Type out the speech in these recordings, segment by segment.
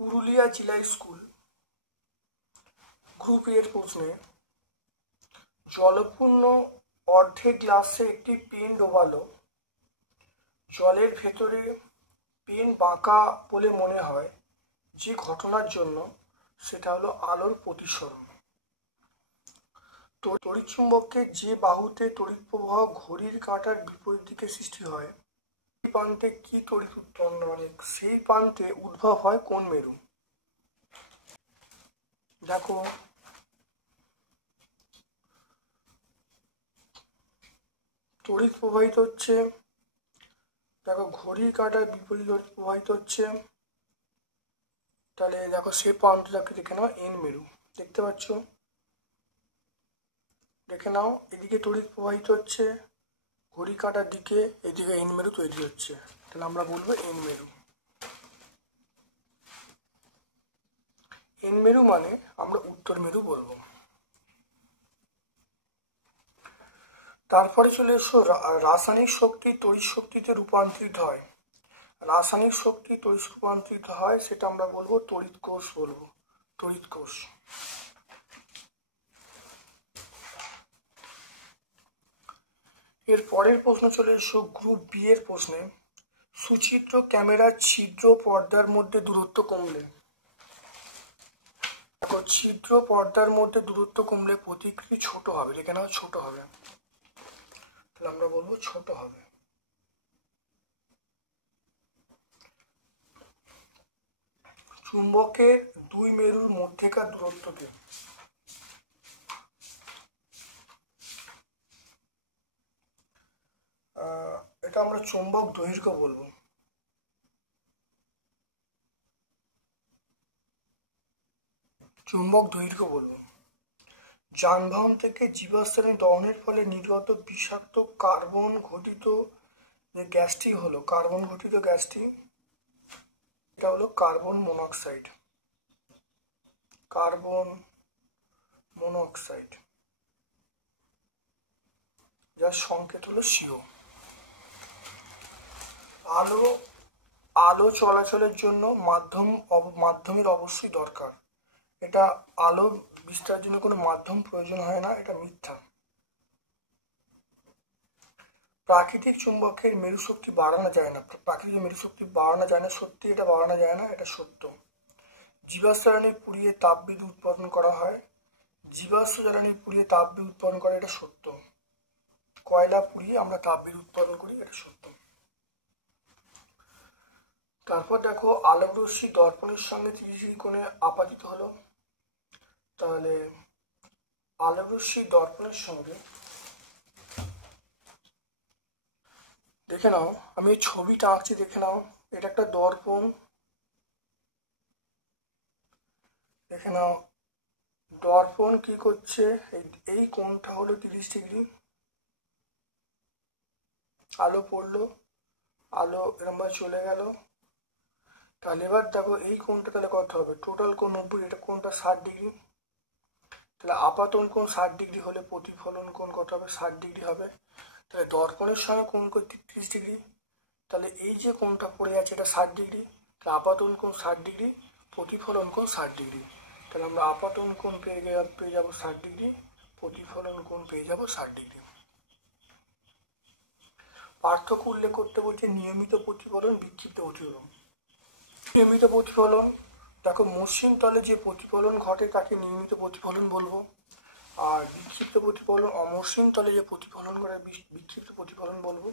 পুরুলিয়া জিলা school group এর প্রশ্নে জলপূর্ণ অর্ধেক গ্লাসে একটি পেন ডোবালো, জলের ভেতরে পেন বাঁকা বলে মনে হয়, যে ঘটনার জন্য সেটা হলো আলোর প্রতিসরণ। তড়িৎচুম্বকের যে বাহুতে তড়িৎ প্রবাহ ঘড়ির কাঁটার বিপরীত দিকে সৃষ্টি হয়, সেই প্রান্তে কি তড়িৎ উৎপন্ন, মানে সেই প্রান্তে উদ্ভব হয় কোন মেরু? দেখো তড়িৎ প্রবাহিত হচ্ছে, দেখো ঘড়ির কাঁটার বিপরীত তড়িৎ প্রবাহিত হচ্ছে, তাহলে দেখো সে প্রান্তটাকে দেখে নাও এন মেরু, দেখতে পাচ্ছ? দেখে নাও এদিকে তড়িৎ প্রবাহিত হচ্ছে ঘড়ি কাঁটার দিকে, এদিকে এন মেরু তৈরি হচ্ছে, তাহলে আমরা বলবো এন মেরু। এন মেরু মানে আমরা উত্তর মেরু বলবো। তারপরে চলে এসো রাসায়নিক শক্তি তড়িৎ শক্তিতে রূপান্তরিত হয়। রাসায়নিক শক্তি তড়িৎ রূপান্তরিত হয় সেটা আমরা বলবো তড়িৎ কোষ বলবো, তড়িৎ কোষ। এর পরের প্রশ্ন চলে এসো গ্রুপ বি এর প্রশ্নে, সুচিত্র ক্যামেরার ছিদ্র পর্দার মধ্যে দূরত্ব কমলে, দেখো ছিদ্র পর্দার মধ্যে দূরত্ব কমলে প্রতিকৃতি ছোট হবে, দেখে নাও ছোট হবে, তাহলে আমরা বলবো ছোট হবে। চুম্বকের দুই মেরুর মধ্যেকার দূরত্বকে এটা আমরা চুম্বক দৈর্ঘ্য বলবো। চুম্বক দৈর্ঘ্য বলবো। যানবাহন থেকে জীবাশ্ম দহনের ফলে নির্গত বিষাক্ত কার্বন ঘটিত যে গ্যাসটি হলো, কার্বন ঘটিত গ্যাসটি, এটা হলো কার্বন মনোক্সাইড, কার্বন মনোক্সাইড, যার সংকেত হলো সিও। আলো চলাচলের জন্য মাধ্যমের অবশ্যই দরকার, এটা আলো বিস্তারের জন্য কোনো মাধ্যম প্রয়োজন হয় না, এটা মিথ্যা। প্রাকৃতিক চুম্বকের মেরু শক্তি বাড়ানো যায় না, প্রাকৃতিক মেরু শক্তি বাড়ানো যায় না, সত্যি এটা বাড়ানো যায় না, এটা সত্য। জীবাশ্ম জ্বালানি পুড়িয়ে তাপবিদ্যুৎ উৎপাদন করা হয়, জীবাশ্ম জ্বালানি পুড়িয়ে তাপবিদ্যুৎ উৎপাদন করে, এটা সত্য। কয়লা পুড়িয়ে আমরা তাপবিদ্যুৎ উৎপাদন করি, এটা সত্য। তারপর দেখো আলোক রশ্মি দর্পণের সঙ্গে 30 ডিগ্রি কোণে আপাতিত হলো, তাহলে আলোক রশ্মি দর্পণের সঙ্গে, দেখে নাও আমি এই ছবিটা আঁকছি, দেখে নাও এটা একটা দর্পণ, দেখে নাও দর্পণ কি করছে, এই কোণটা হলো 30 ডিগ্রি, আলো পড়লো, আলো এরমভাবে চলে গেল, তাহলে এবার দেখো এই কোণটা তাহলে কত হবে, টোটাল কোণ 90, এটা কোণটা 60 ডিগ্রি, তাহলে আপাতন কোণ 60 ডিগ্রি হলে প্রতিফলন কোণ কত হবে, 60 ডিগ্রি হবে, তাহলে দর্পণের সঙ্গে কোণ করতে 30 ডিগ্রি, তাহলে এই যে কোণটা পড়ে আছে এটা 60 ডিগ্রি, তাহলে আপাতন কোণ 60 ডিগ্রি, প্রতিফলন কোণ 60 ডিগ্রি, তাহলে আমরা আপাতন কোণ পেয়ে যাবো 60 ডিগ্রি, প্রতিফলন কোণ পেয়ে যাবো 60 ডিগ্রি। পার্থক্য উল্লেখ করতে বলছে নিয়মিত প্রতিফলন, বিক্ষিপ্ত প্রতিফলন। নিয়মিত প্রতিফলন, দেখো মসৃণ তলে যে প্রতিফলন ঘটে তাকে নিয়মিত প্রতিফলন বলবো, আর বিক্ষিপ্ত প্রতিফলন অমসৃণ তলে যে প্রতিফলন করে বিক্ষিপ্ত প্রতিফলন বলবো।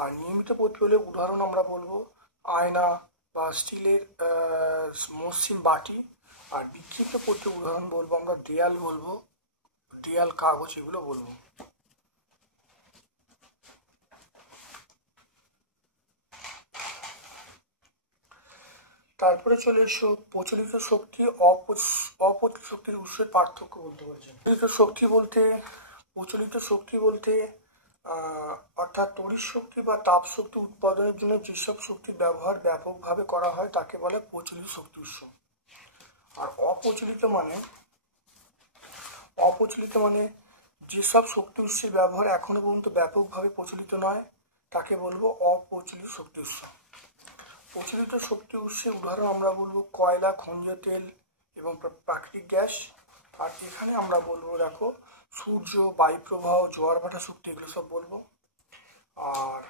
আর নিয়মিত প্রতিফলনের উদাহরণ আমরা বলবো আয়না বা স্টিলের মসৃণ বাটি, আর বিক্ষিপ্ত প্রতিফলনের উদাহরণ বলবো আমরা দেয়াল বলবো, দেয়াল, কাগজ, এগুলো বলবো। তারপরে চলে এসো প্রচলিত শক্তি অপ্রচলিত শক্তির উৎসের পার্থক্য বলতে বলছে। প্রচলিত শক্তি বলতে অর্থাৎ তড়িৎ শক্তি বা তাপ শক্তি উৎপাদনের জন্য যেসব শক্তির ব্যবহার ব্যাপকভাবে করা হয় তাকে বলে প্রচলিত শক্তি উৎস। আর অপ্রচলিত মানে যেসব শক্তি উৎসের ব্যবহার এখনো পর্যন্ত ব্যাপকভাবে প্রচলিত নয় তাকে বলবো অপ্রচলিত শক্তি উৎস। প্রচলিত শক্তি উৎসের উদাহরণ আমরা বলবো কয়লা, খনিজ তেল এবং প্রাকৃতিক গ্যাস। আর এখানে আমরা বলবো দেখো সূর্য, বায়ুপ্রবাহ, জোয়ার ভাটা শক্তি, এগুলো সব বলবো। আর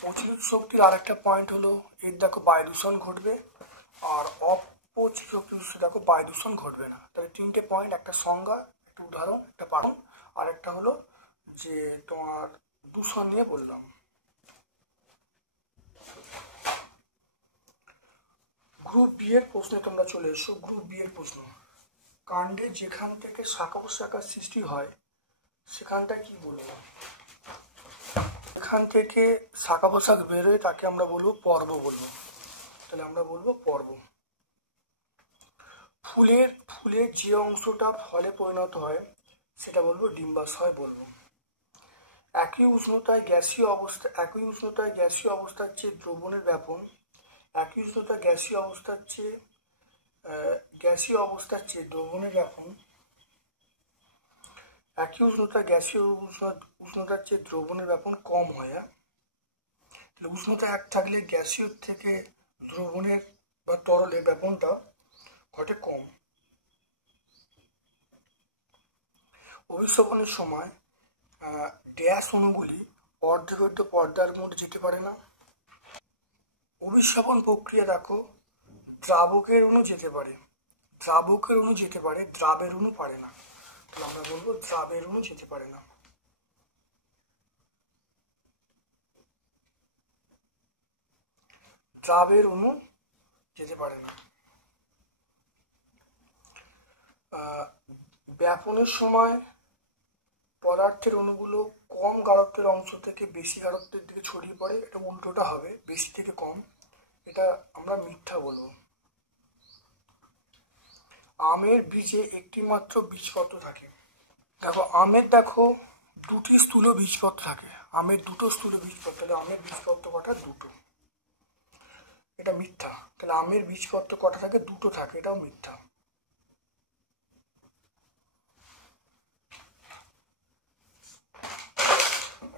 প্রচলিত শক্তির আরেকটা পয়েন্ট হলো এর দেখো বায়ু দূষণ ঘটবে, আর অপ্রচলিত শক্তি উৎসে দেখো বায়ু দূষণ ঘটবে না। তাহলে তিনটে পয়েন্ট, একটা সংজ্ঞা, একটা উদাহরণ, একটা পাঠন, আর একটা হলো যে তোমার দূষণ নিয়ে বললাম। গ্রুপ বি এর প্রশ্নে তোমরা চলে এসো। গ্রুপ বি এর প্রশ্ন, কাণ্ডে যেখান থেকে শাখা প্রশাখার সৃষ্টি হয় সেখানটা কি বলবো? এখান থেকে শাখা প্রশাখ বেরোয় তাকে আমরা বলবো পর্ব বলবো। তাহলে আমরা বলবো পর্ব। ফুলের যে অংশটা ফলে পরিণত হয় সেটা বলবো ডিম্বাশয় বলবো। একই উষ্ণতায় গ্যাসীয় অবস্থার চেয়ে দ্রবণের ব্যাপন, একই উষ্ণতায় গ্যাসীয় অবস্থার চেয়ে দ্রবণের ব্যাপন, একই উষ্ণতার চেয়ে দ্রবণের ব্যাপন কম হয়। তাহলে উষ্ণতা এক থাকলে গ্যাসীয় থেকে দ্রবণের বা তরলের ব্যাপনটা ঘটে কম। অভিস্রবণের সময় ড্যাশ অণুগুলি অর্ধগদ্য পর্দার মধ্যে যেতে পারে না। অভিস্রবণ প্রক্রিয়া দেখো দ্রাবকের অণু যেতে পারে, দ্রাবের অণু পারে না। তাহলে আমরা বলবো দ্রাবের অণু যেতে পারে না। দ্রাবের অণু যেতে পারে না। ব্যাপনের সময় পদার্থের অণুগুলো কম গাঢ়ত্বের অংশ থেকে বেশি গাঢ়ত্বের দিকে ছড়িয়ে পড়ে, এটা উল্টোটা হবে, বেশি থেকে কম, এটা আমরা মিথ্যা বলবো। আমের বীজে একটি মাত্র বীজপত্র থাকে। দেখো আমের দুটি স্থূল বীজপত্র থাকে, আমের দুটো স্থূল বীজপত্র। তাহলে আমের বীজপত্র কটা? দুটো। এটা মিথ্যা। তাহলে আমের বীজপত্র কটা থাকে? দুটো থাকে, এটাও মিথ্যা।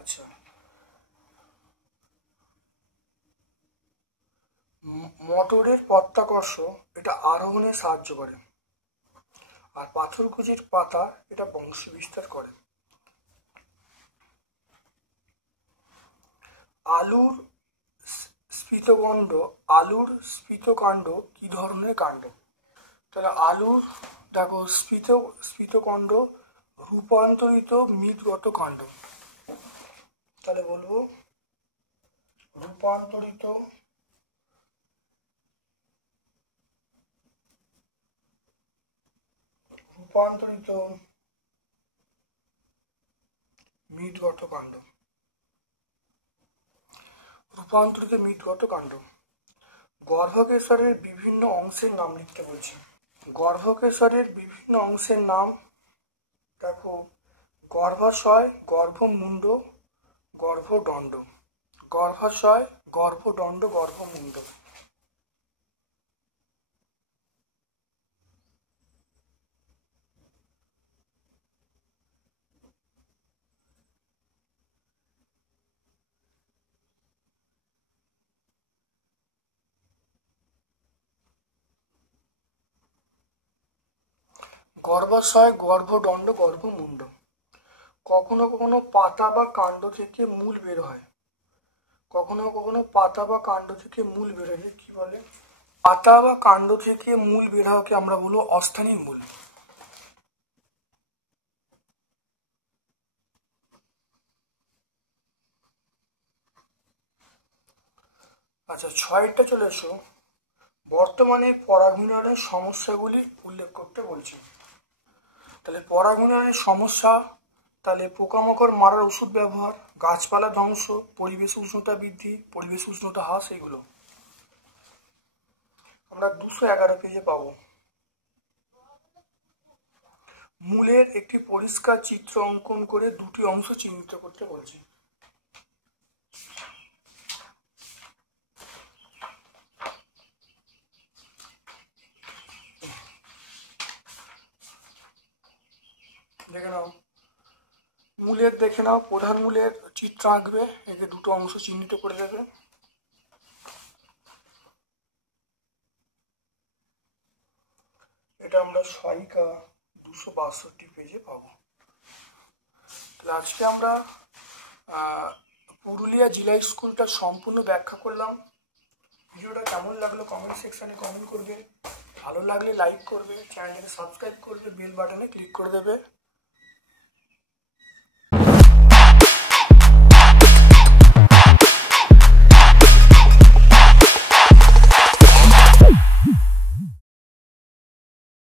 আচ্ছা, মটরের পত্রাকর্ষ এটা আরোহণে সাহায্য করে, আর পাথরকুচির পাতা এটা বংশ বিস্তার করে। আলুর স্ফীতকাণ্ড কি ধরনের কাণ্ড? তাহলে আলুর দেখো স্ফীতকাণ্ড রূপান্তরিত মৃৎগত কাণ্ড। তাহলে বলবো রূপান্তরিত মৃৎগত কাণ্ড। গর্ভকেশরের বিভিন্ন অংশের নাম লিখতে বলছি। গর্ভকেশরের বিভিন্ন অংশের নাম দেখো গর্ভাশয়, গর্ভমুণ্ড, গর্ভদণ্ড। গর্ভাশয়, গর্ভদণ্ড, গর্ভমুণ্ড। গর্ভাশয়, গর্ভদণ্ড, গর্ভমুণ্ড। কখনো কখনো পাতা বা কাণ্ড থেকে মূল বের হয়, কখনো কখনো পাতা বা কাণ্ড থেকে মূল বের হয়, কি বলে? পাতা বা কাণ্ড থেকে মূল বের হওয়াকে আমরা বলবো অস্থানিক মূল। আচ্ছা, 6টা চলে এসো। বর্তমানে পরাগমিলনের সমস্যাগুলি উল্লেখ করতে বলছি। তাহলে পরাগমিলনের সমস্যা, তাহলে পোকামাকড় মারার ওষুধ ব্যবহার, গাছপালা ধ্বংস, পরিবেশ উষ্ণতা বৃদ্ধি, পরিবেশ উষ্ণতা হ্রাস, এগুলো আমরা 211 পেজে পাবো। মূলের একটি পরিষ্কার চিত্র অঙ্কন করে দুটি অংশ চিহ্নিত করতে বলছি। দেখে নাও, মূলের দেখে নাও, প্রধান মূলের চিত্র আঁকবে, একে দুটো অংশ চিহ্নিত করে দেবে। এটা আমরা সহায়িকা 262 পেজে পাবো। তাহলে আজকে আমরা পুরুলিয়া জেলা স্কুলটা সম্পূর্ণ ব্যাখ্যা করলাম। ভিডিওটা কেমন লাগলো কমেন্ট সেকশনে কমেন্ট করবে, ভালো লাগলে লাইক করবে, চ্যানেলটাকে সাবস্ক্রাইব করবে, বেল বাটনে ক্লিক করে দেবে।